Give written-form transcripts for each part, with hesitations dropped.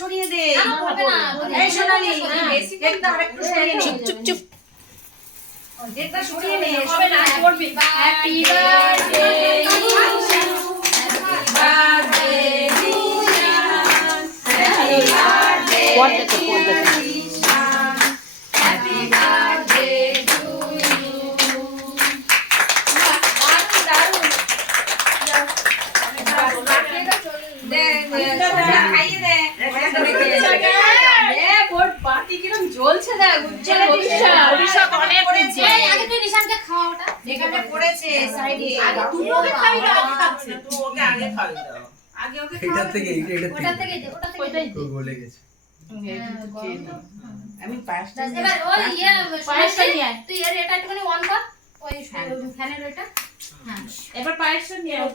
সরিয়ে দে। এই সোনালি, কেকটা আরেকটু সরিয়ে নে। চুপ চুপ। কেকটা সরিয়ে নে। হবে না, করবি। Happy birthday to you. Birthday to you. Happy birthday. পর দেখো, পর দেখো। Happy birthday to you. দারুণ খাইয়ে দে। বাটি কিরম জ্বলছে দেখ, উজ্জ্বল অভিষেক অনেক পড়েছে। আগে তুই নিশানকে খাওয়া ওটা। এখানে পড়েছে সাইডে। আগে তুই ওকে খাবি না, আগে খাচ্ছে। তুই ওকে আগে খাওয়াই দাও। আগে ওকে এটা খাওয়াবি। থেকে ওটা থেকে দে, ওটা থেকে দে। তো গলে গেছে। আমি পাঁচটা এবার ওই ইয়ে পায়েসটা নিয়ে আয়। তুই এর এটা একটুখানি অন কর। ওই ফ্যানের ওইটা। হ্যাঁ। এবার পায়েসটা নিয়ে আয়।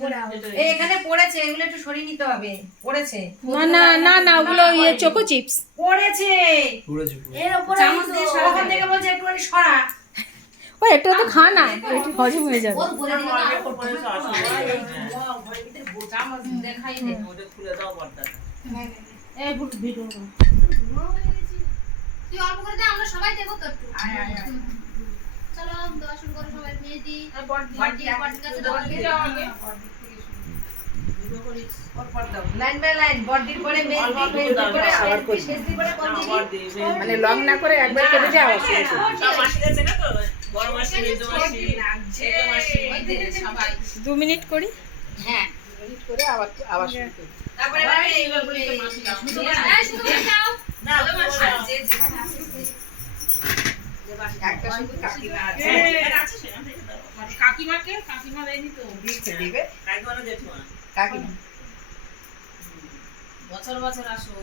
এই এখানে পড়েছে, এগুলো একটু সরিয়ে নিতে হবে। পড়েছে না না না না, ওগুলো ইয়ে চোকো চিপস। পড়েছে পুরো চুপ। এর উপরে চামচ দিয়ে ওখান থেকে বলছে একটুখানি সরা। ও একটু তো খা না, একটু হজম হয়ে যাবে। ওর উপরে দিলে না। চামচ দেখাই দে। ওটা খুলে দাও পর্দাটা। এই ভিডিও তুই অল্প করে দে, আমরা সবাই দেবো তো একটু। আয় আয় আয়। চলো দেওয়া শুরু করো সবাই, মেহেদি বডি বডির কাছে দাও আগে। লাইন বাই লাইন বডির পরে মেহেদি, মেহেদি পরে আবার শেষদি পরে কোনদিকে মানে লং না করে একবার কেটে যাও। সব মাসি গেছে না তো? বড় মাসি, মেজো মাসি, ছোট মাসি। 2 মিনিট করি। হ্যাঁ করে আবার আবার শুরু করি। তারপরে এইভাবে মাসি দাও। এই শুধু করে দাও। না, বড় মাসি। একটা শুধু কাকিমা আছে। এটা আছে সেখান থেকে দাও। কাকিমা দেয়নি তো। দিচ্ছে দিবে কাকিমা না জেঠিমা? কাকিমা। বছর বছর আসো।